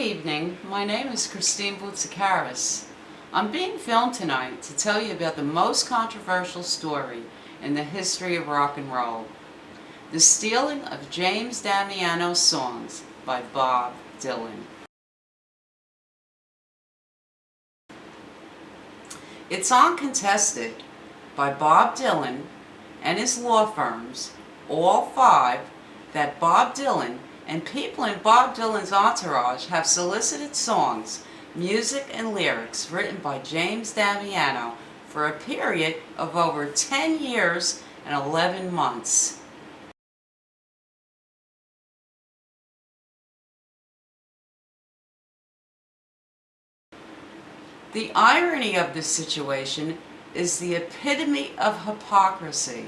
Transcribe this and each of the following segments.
evening. My name is Christine Boutsikaris. I'm being filmed tonight to tell you about the most controversial story in the history of rock and roll. The stealing of James Damiano's songs by Bob Dylan. It's uncontested by Bob Dylan and his law firms, all five, that Bob Dylan and people in Bob Dylan's entourage have solicited songs, music, and lyrics written by James Damiano for a period of over 10 years and 11 months. The irony of this situation is the epitome of hypocrisy,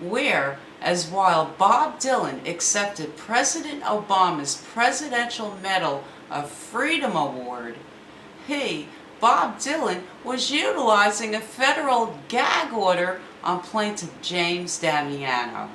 where, as while Bob Dylan accepted President Obama's Presidential Medal of Freedom Award, Bob Dylan, was utilizing a federal gag order on plaintiff James Damiano.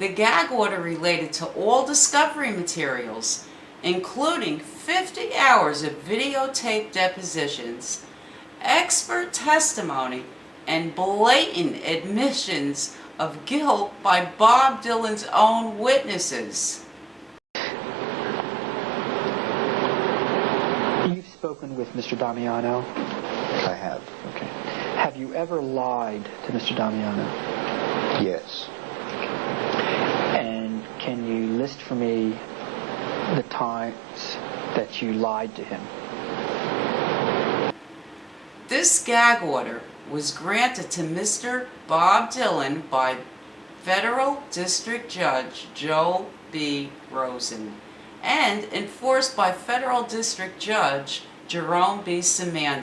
The gag order related to all discovery materials, including 50 hours of videotape depositions, expert testimony, and blatant admissions of guilt by Bob Dylan's own witnesses. You've spoken with Mr. Damiano? I have. Okay. Have you ever lied to Mr. Damiano? Yes. And can you list for me the times that you lied to him? This gag order was granted to Mr. Bob Dylan by Federal District Judge Joe B. Rosen and enforced by Federal District Judge Jerome B. Simandl.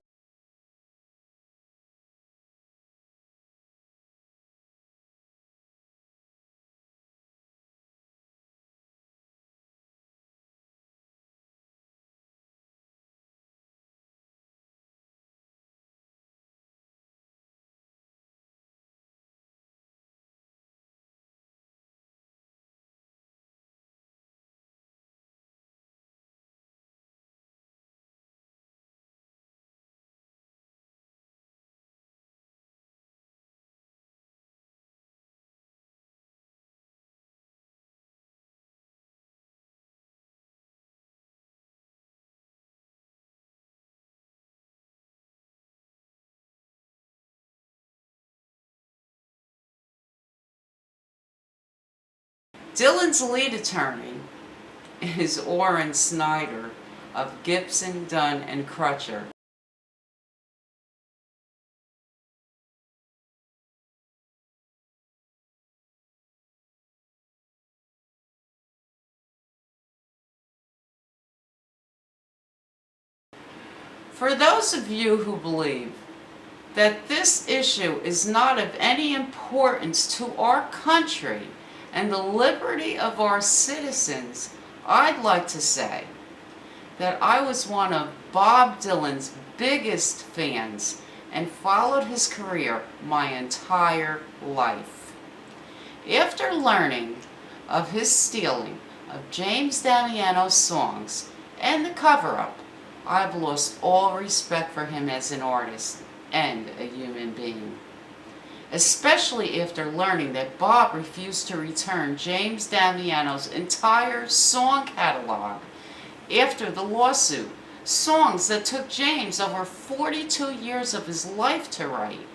Dylan's lead attorney is Orrin Snyder of Gibson, Dunn and Crutcher. For those of you who believe that this issue is not of any importance to our country and the liberty of our citizens, I'd like to say that I was one of Bob Dylan's biggest fans and followed his career my entire life. After learning of his stealing of James Damiano's songs and the cover-up, I've lost all respect for him as an artist and a human being. Especially after learning that Bob refused to return James Damiano's entire song catalog after the lawsuit, songs that took James over 42 years of his life to write.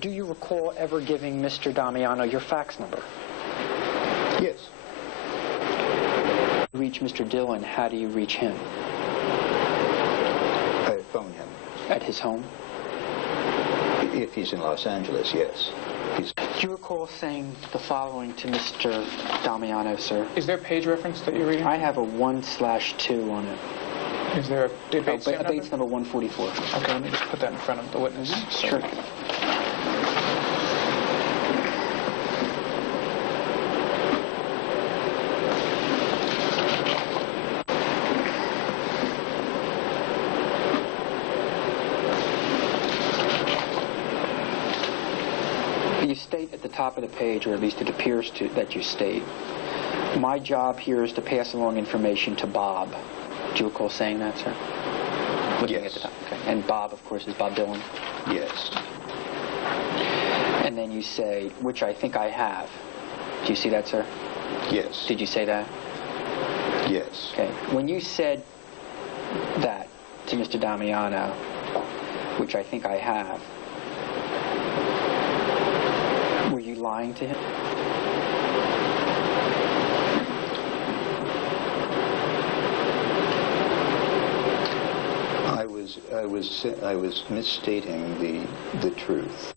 Do you recall ever giving Mr. Damiano your fax number? Yes. Reach Mr. Dillon, how do you reach him? I phone him. At his home? If he's in Los Angeles, yes. Do you recall saying the following to Mr. Damiano, sir? Is there a page reference that you're reading? I have a 1/2 on it. Is there a debate Oh, Bates number 144. Okay, let me just put that in front of the witness. Sure. You state at the top of the page, or at least it appears to that you state, my job here is to pass along information to Bob. Do you recall saying that, sir? Looking Yes. at the top. Okay. And Bob, of course, is Bob Dillon. Yes. And then you say, which I think I have. Do you see that, sir? Yes. Did you say that? Yes. Okay. When you said that to Mr. Damiano, which I think I have, were you lying to him? I was misstating the truth.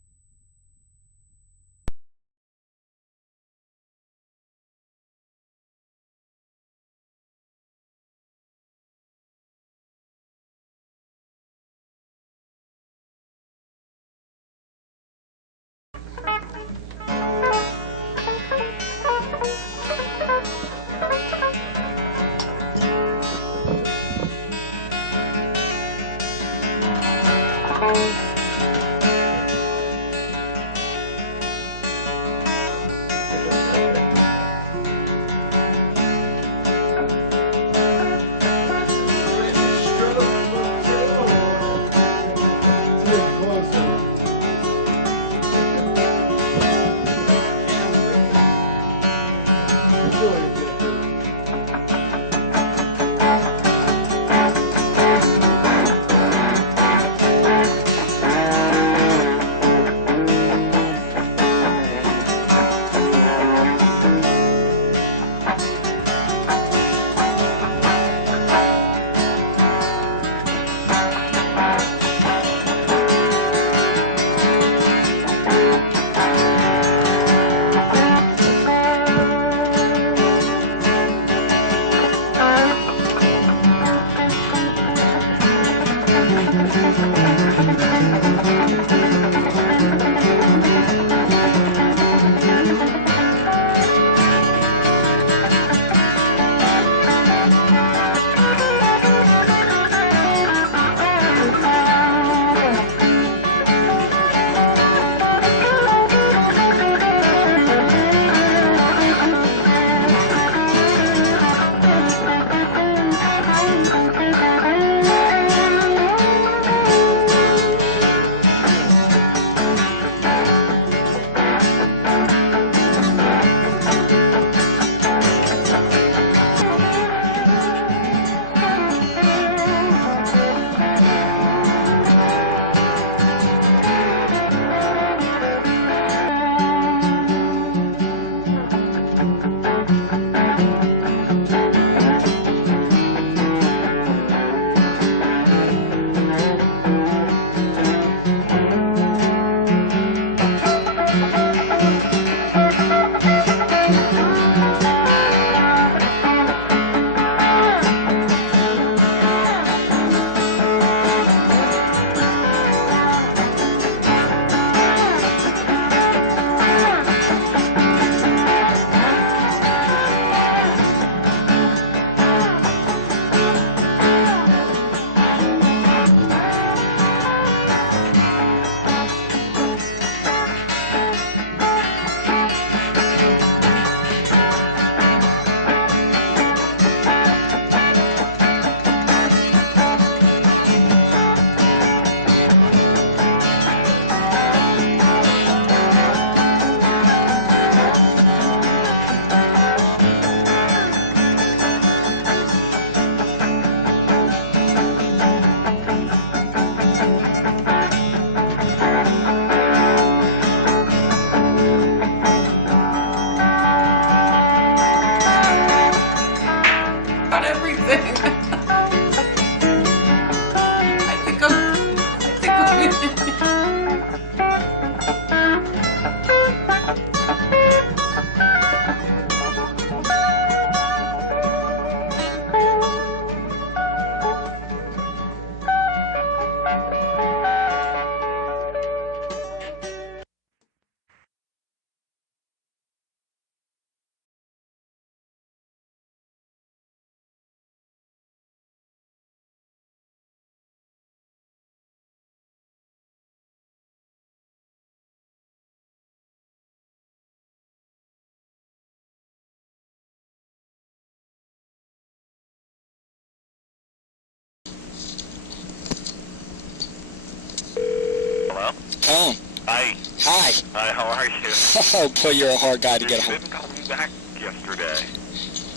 home. Hi. Hi. Hi, how are you? Oh, boy, you're a hard guy to You get home. didn't call me back yesterday.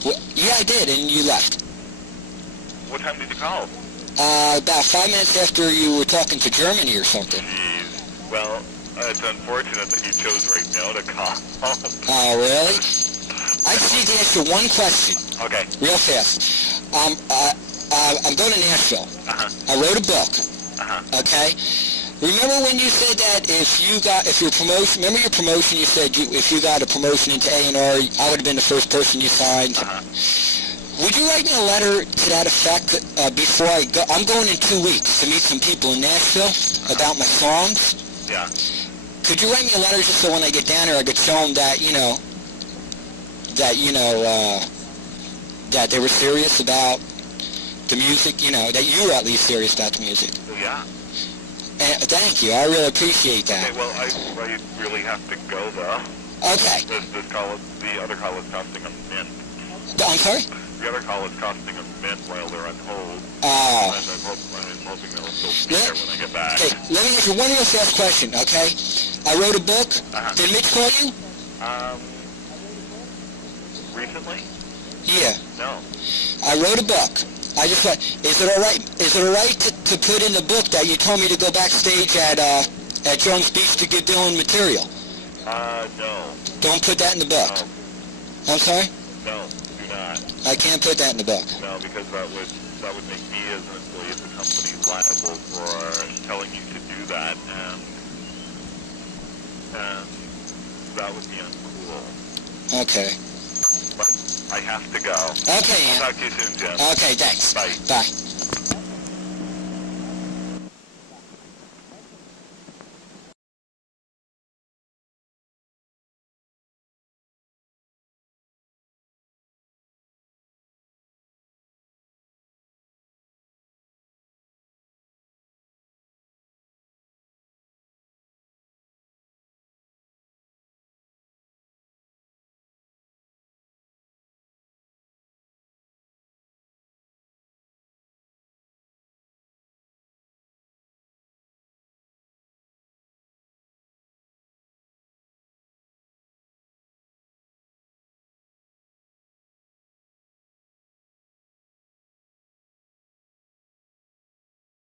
Well, yeah, I did, and you left. What time did you call? About 5 minutes after you were talking to Germany or something. Jeez. Well, it's unfortunate that you chose right now to call. Oh, really? I just need to ask you one question, Okay. real fast. I'm going to Nashville. Uh-huh. I wrote a book, Uh-huh. okay? Remember when you said that if your promotion, remember your promotion, you said if you got a promotion into A&R, I would have been the first person you signed? Uh-huh. Would you write me a letter to that effect before I go? I'm going in 2 weeks to meet some people in Nashville about my songs. Yeah. Could you write me a letter just so when I get down there I could show them that, that they were serious about the music, that you were at least serious about the music? Yeah. And thank you. I really appreciate that. Okay, well, I really have to go, though. Okay. The other call is costing a mint. I'm sorry? The other call is costing a mint while they're on hold. Oh. And I'm hoping they'll still be there when I get back. Okay, let me ask you one real fast question, okay? I wrote a book. Uh-huh. Did Mitch call you? Recently? Yeah. No. I wrote a book. I just thought, is it all right to put in the book that you told me to go backstage at Jones Beach to give Dylan material? No. Don't put that in the book. No. I'm sorry? No, do not. I can't put that in the book. No, because that would make me as an employee of the company liable for telling you to do that, and that would be uncool. Okay. But I have to go. Okay, I'll Ian. talk to you soon, Jim. Okay, thanks. Bye. Bye.